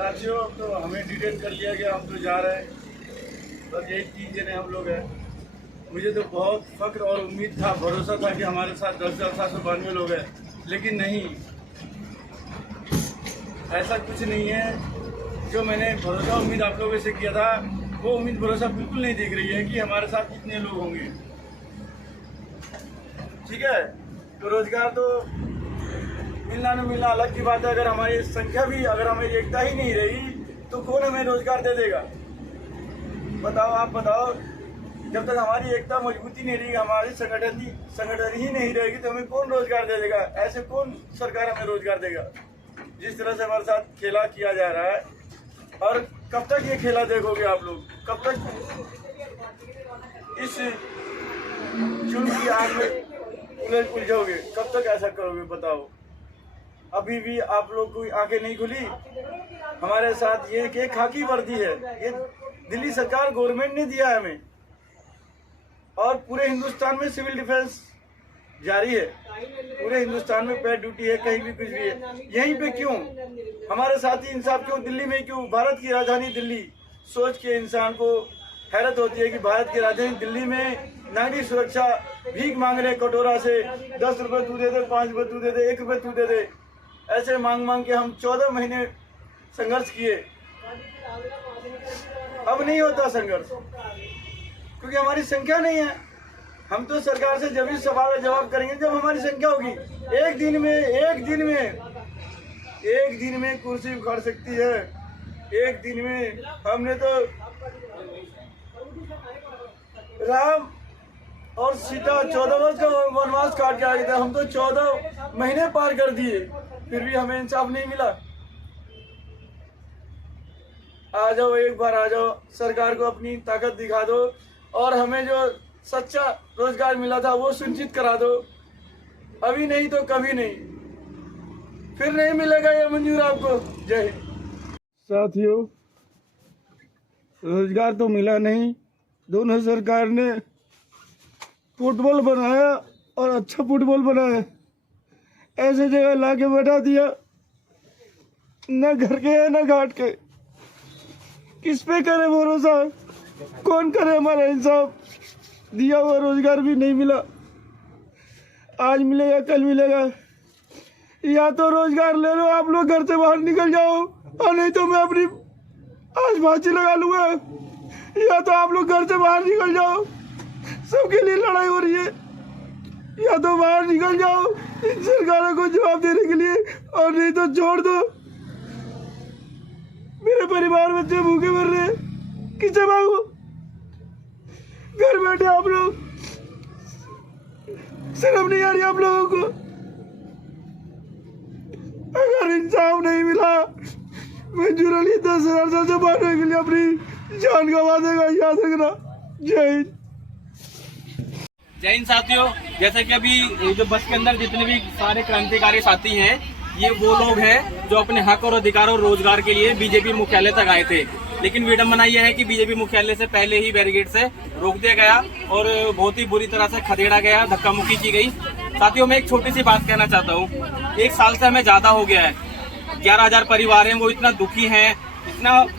साथियों, तो हमें डिटेन कर लिया गया, हम तो जा रहे हैं। बस यही 3 जने हम लोग हैं। मुझे तो बहुत फख्र और उम्मीद था, भरोसा था कि हमारे साथ 10,792 लोग हैं, लेकिन नहीं, ऐसा कुछ नहीं है। जो मैंने भरोसा उम्मीद आप लोगों से किया था, वो उम्मीद भरोसा बिल्कुल नहीं दिख रही है कि हमारे साथ कितने लोग होंगे। ठीक है, तो रोजगार तो मिलना न मिलना अलग की बात है। अगर हमारी संख्या भी, अगर हमारी एकता ही नहीं रही तो कौन हमें रोजगार दे देगा? बताओ, आप बताओ। जब तक हमारी एकता मजबूती नहीं रहेगी, हमारी संगठन ही नहीं रहेगी, तो हमें कौन रोजगार दे देगा? ऐसे कौन सरकार हमें रोजगार देगा? जिस तरह से हमारे साथ खेला किया जा रहा है, और कब तक ये खेला देखोगे आप लोग? कब तक इस जुल्म की आग में उलझोगे? कब तक ऐसा करोगे? बताओ। अभी भी आप लोग को आंखें नहीं खुली? हमारे साथ ये खाकी वर्दी है, ये दिल्ली सरकार गवर्नमेंट ने दिया है हमें, और पूरे हिंदुस्तान में सिविल डिफेंस जारी है। पूरे हिंदुस्तान में पैड ड्यूटी है, कहीं भी कुछ भी है। यहीं पे क्यों? हमारे साथी इंसाफ क्यों? दिल्ली में क्यों? भारत की राजधानी दिल्ली, सोच के इंसान को हैरत होती है कि भारत की राजधानी दिल्ली में नागरिक सुरक्षा भीख मांग रहे कटोरा से। 10 रुपए तू दे दे, 5 रुपए तू दे दे, 1 रुपए तू दे दे, ऐसे मांग मांग के हम 14 महीने संघर्ष किए। अब नहीं होता संघर्ष, क्योंकि हमारी संख्या नहीं है। हम तो सरकार से जब भी सवाल जवाब करेंगे जब हमारी संख्या होगी। एक दिन में कुर्सी उखाड़ सकती है। एक दिन में हमने तो राम और सीता 14 वर्ष का वनवास काट के आ गए थे, हम तो 14 महीने पार कर दिए, फिर भी हमें इंसाफ नहीं मिला। आ जाओ, एक बार आ जाओ, सरकार को अपनी ताकत दिखा दो, और हमें जो सच्चा रोजगार मिला था वो सुनिश्चित करा दो। अभी नहीं तो कभी नहीं, फिर नहीं मिलेगा ये मंजूर आपको। जय हिंद। साथियों, रोजगार तो मिला नहीं। दोनों सरकार ने फुटबॉल बनाया, और अच्छा फुटबॉल बनाया, ऐसे जगह लाके बैठा दिया, न घर के है न घाट के। किस पे करे भरोसा? कौन करे हमारा इंसाफ? दिया हुआ रोजगार भी नहीं मिला। आज मिलेगा, कल मिलेगा। या तो रोजगार ले लो, आप लोग घर से बाहर निकल जाओ, और नहीं तो मैं अपनी आज फांसी लगा लूंगा। या तो आप लोग घर से बाहर निकल जाओ, सबके लिए लड़ाई हो रही है। या तो बाहर निकल जाओ इन सरकारों को जवाब देने के लिए, और नहीं तो छोड़ दो। मेरे परिवार बच्चे भूखे मर रहे हैं, किससे मांगू? घर बैठे आप लोग, शर्म नहीं आ रही आप लोगों को? अगर इंसाफ नहीं मिला, मंजूर अली 10,000 साल से मारने के लिए अपनी जान गंवा देगा, याद रखना। जय हिंद। जय हिंद साथियों, जैसे कि अभी जो बस के अंदर जितने भी सारे क्रांतिकारी साथी हैं, ये वो लोग हैं जो अपने हक और अधिकार और रोजगार के लिए बीजेपी मुख्यालय तक आए थे। लेकिन विडंबना यह है कि बीजेपी मुख्यालय से पहले ही बैरिकेड से रोक दिया गया, और बहुत ही बुरी तरह से खदेड़ा गया, धक्का मुक्की की गई। साथियों, मैं एक छोटी सी बात कहना चाहता हूँ। 1 साल से हमें ज्यादा हो गया है, 11,000 परिवार हैं, वो इतना दुखी हैं,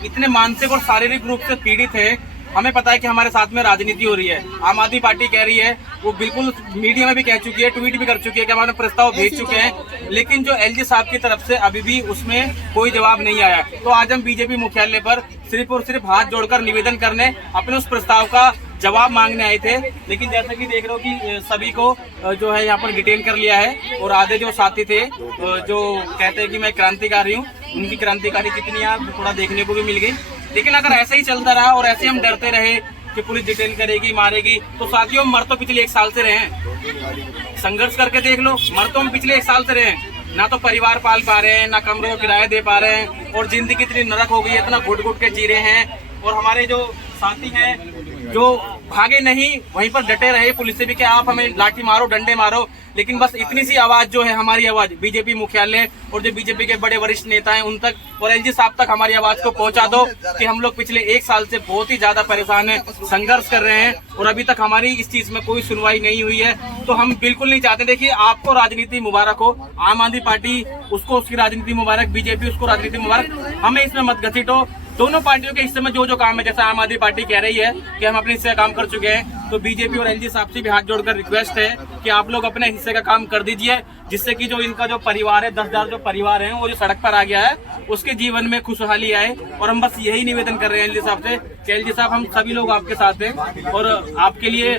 इतने मानसिक और शारीरिक रूप से पीड़ित है। हमें पता है कि हमारे साथ में राजनीति हो रही है। आम आदमी पार्टी कह रही है, वो बिल्कुल मीडिया में भी कह चुकी है, ट्वीट भी कर चुकी है कि हमारे प्रस्ताव भेज चुके हैं, लेकिन जो एलजी साहब की तरफ से अभी भी उसमें कोई जवाब नहीं आया। तो आज हम बीजेपी मुख्यालय पर सिर्फ और सिर्फ हाथ जोड़कर निवेदन करने, अपने उस प्रस्ताव का जवाब मांगने आए थे। लेकिन जैसा कि देख रहे हो कि सभी को जो है यहाँ पर डिटेन कर लिया है, और आधे जो साथी थे जो कहते हैं कि मैं क्रांतिकारी हूँ, उनकी क्रांतिकारी कितनी है थोड़ा देखने को भी मिल गई। लेकिन अगर ऐसे ही चलता रहा और ऐसे हम डरते रहे कि पुलिस डिटेन करेगी, मारेगी, तो साथियों मर तो पिछले 1 साल से रहे हैं। संघर्ष करके देख लो, मर तो हम पिछले 1 साल से रहे हैं। ना तो परिवार पाल पा रहे हैं, ना कमरे को किराया दे पा रहे हैं, और जिंदगी इतनी नरक हो गई है, इतना घुट घुट के जी रहे हैं। और हमारे जो साथी हैं जो भागे नहीं, वहीं पर डटे रहे पुलिस से भी कि आप हमें लाठी मारो, डंडे मारो, लेकिन बस इतनी सी आवाज जो है, हमारी आवाज बीजेपी मुख्यालय और जो बीजेपी के बड़े वरिष्ठ नेता हैं उन तक और एलजी साहब तक हमारी आवाज को पहुंचा दो कि हम लोग पिछले 1 साल से बहुत ही ज्यादा परेशान हैं, संघर्ष कर रहे हैं और अभी तक हमारी इस चीज में कोई सुनवाई नहीं हुई है। तो हम बिल्कुल नहीं चाहते। देखिए, आपको राजनीति मुबारक हो, आम आदमी पार्टी उसको उसकी राजनीति मुबारक, बीजेपी उसको राजनीति मुबारक, हमें इसमें मत घसीट हो। दोनों पार्टियों के हिस्से में जो जो काम है, जैसा आम आदमी पार्टी कह रही है कि हम अपने हिस्से का काम कर चुके हैं, तो बीजेपी और एलजी साहब से भी हाथ जोड़कर रिक्वेस्ट है कि आप लोग अपने हिस्से का काम कर दीजिए, जिससे कि जो इनका जो परिवार है, 10,000 जो परिवार है वो जो सड़क पर आ गया है, उसके जीवन में खुशहाली आए। और हम बस यही निवेदन कर रहे हैं एलजी साहब से कि एलजी साहब, हम सभी लोग आपके साथ हैं और आपके लिए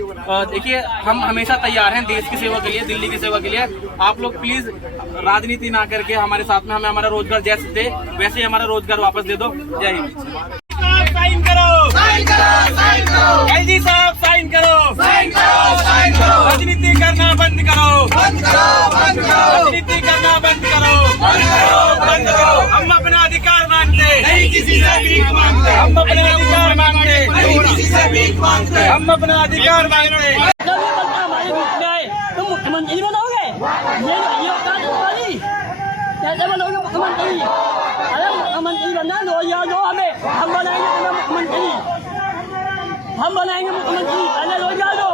देखिए, हम हमेशा तैयार हैं देश की सेवा के लिए, दिल्ली की सेवा के लिए। आप लोग प्लीज राजनीति ना करके हमारे साथ में हमें हमारा रोजगार जैसे थे वैसे ही हमारा रोजगार वापस दे दो। जय हिंद। साइन करो, साइन करो, साइन करो, एलजी साहब साइन करो, साइन करो, साइन करो, राजनीति करना बंद करो, बंद करो, बंद करो, राजनीति करना बंद करो, बंद करो, बंद करो। हम अपना अधिकार मांगते, नहीं किसी से भीख मांगते, हम अपना अधिकार मांगते, नहीं किसी से भीख मांगते, हम अपना अधिकार मांगते। तो मुख्यमंत्री बनोगे, ये औकात तुम्हारी, कैसे बनोगे मुख्यमंत्री? अरे मुख्यमंत्री बनना रोजगार दो हमें, हम बनाएंगे तुम्हें मुख्यमंत्री, हम बनाएंगे मुख्यमंत्री, पहले रोजगार दो।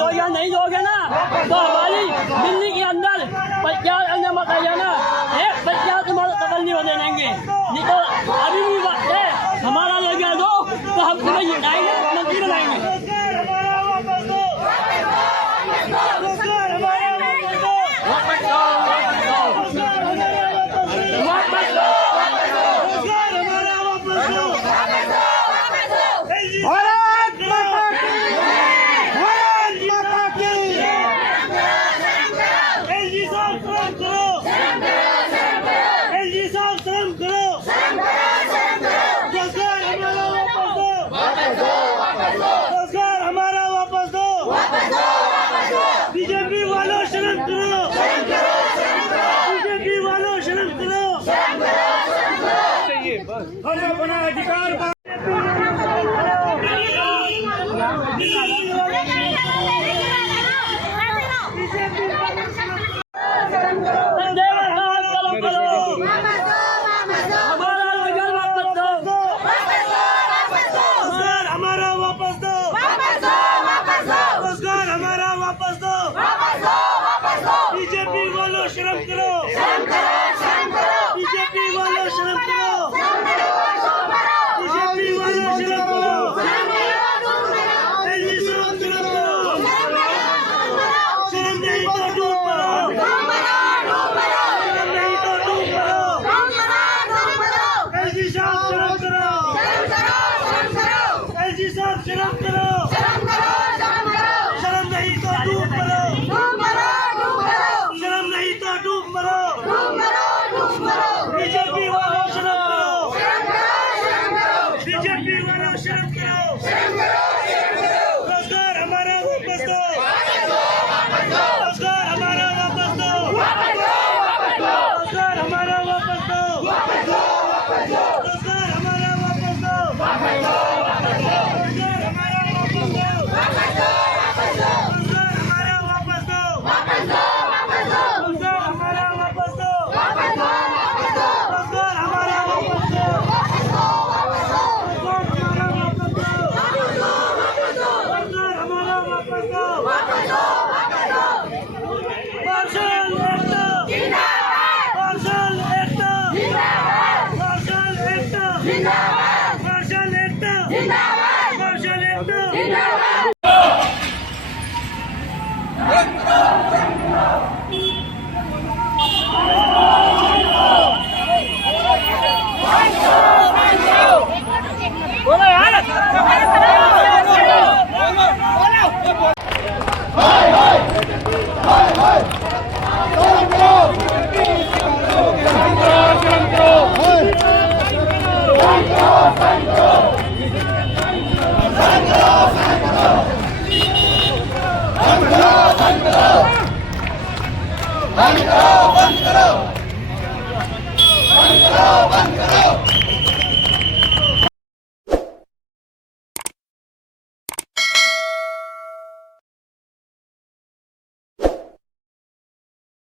रोजगार नहीं दोगे ना तो हमारी दिल्ली के अंदर 50 अन्य मत आ जाना, 50 तुम्हारा कतल नहीं होने देंगे। नहीं तो अभी भी वक्त है, हमारा रोजगार दो तो हम तुम्हें जिताएंगे, मुख्यमंत्री बनाएंगे। बीजेपी वालों शर्म करो, बीजेपी वालों शर्म करो, हम अपना अधिकार शर्म करो।